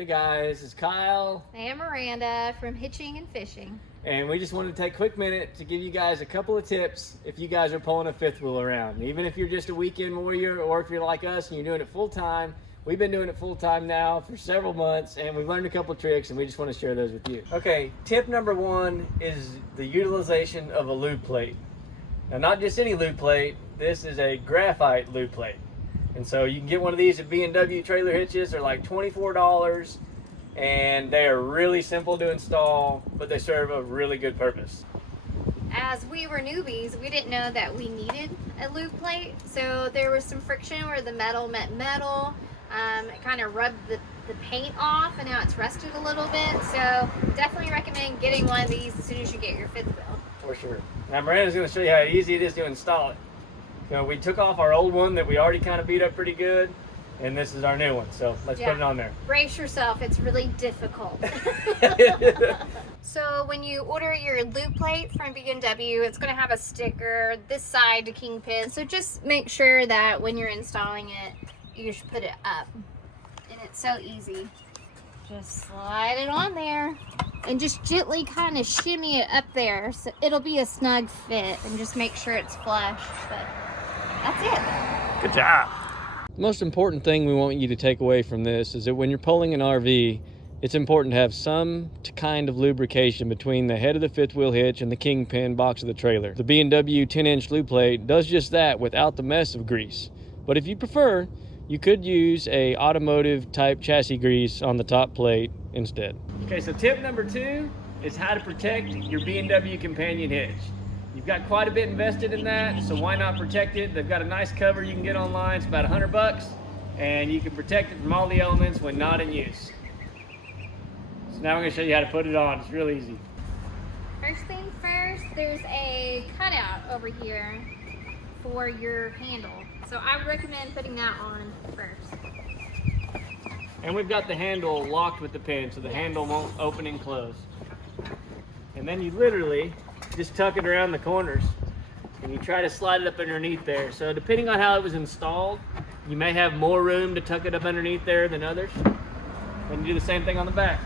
Hey guys, it's Kyle. Hey, I'm Miranda from Hitching and Fishing. And we just wanted to take a quick minute to give you guys a couple of tips if you guys are pulling a fifth wheel around. Even if you're just a weekend warrior or if you're like us and you're doing it full time. We've been doing it full time now for several months and we've learned a couple of tricks and we just want to share those with you. Okay, tip number one is the utilization of a lube plate. Now, not just any lube plate, this is a graphite lube plate. And so you can get one of these at B&W Trailer Hitches. They're like $24 and they are really simple to install, but they serve a really good purpose. As we were newbies, we didn't know that we needed a lube plate. So there was some friction where the metal met metal. It kind of rubbed the paint off and now it's rusted a little bit. So definitely recommend getting one of these as soon as you get your fifth wheel. For sure. Now Miranda's going to show you how easy it is to install it. You know, we took off our old one that we already kind of beat up pretty good, and this is our new one. So let's put it on there. Brace yourself, it's really difficult. So when you order your lube plate from B&W, it's going to have a sticker this side to kingpin. So just make sure that when you're installing it, you should put it up. And it's so easy. Just slide it on there and just gently kind of shimmy it up there so it'll be a snug fit, and just make sure it's flush. But that's it. Good job. The most important thing we want you to take away from this is that when you're pulling an RV, it's important to have some kind of lubrication between the head of the fifth wheel hitch and the kingpin box of the trailer. The B&W 10-inch lube plate does just that without the mess of grease. But if you prefer, you could use a automotive type chassis grease on the top plate instead. Okay, so tip number 2 is how to protect your B&W companion hitch. You've got quite a bit invested in that, so why not protect it? They've got a nice cover you can get online. It's about $100, and you can protect it from all the elements when not in use. So now I'm going to show you how to put it on. It's real easy. First thing first, there's a cutout over here for your handle. So I would recommend putting that on first. And we've got the handle locked with the pin, so the handle won't open and close. And then you literally just tuck it around the corners and you try to slide it up underneath there. So depending on how it was installed, you may have more room to tuck it up underneath there than others. And you do the same thing on the back.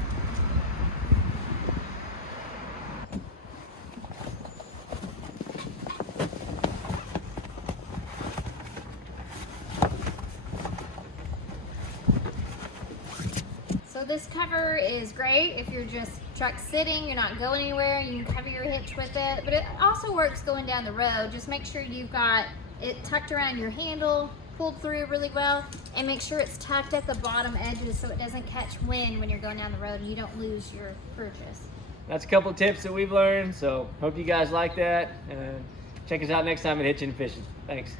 So this cover is great if you're just truck sitting, you're not going anywhere, you can cover your hitch with it, but it also works going down the road. Just make sure you've got it tucked around your handle, pulled through really well, and make sure it's tucked at the bottom edges so it doesn't catch wind when you're going down the road and you don't lose your purchase. That's a couple of tips that we've learned, so hope you guys like that. Check us out next time at Hitching and Fishing. Thanks.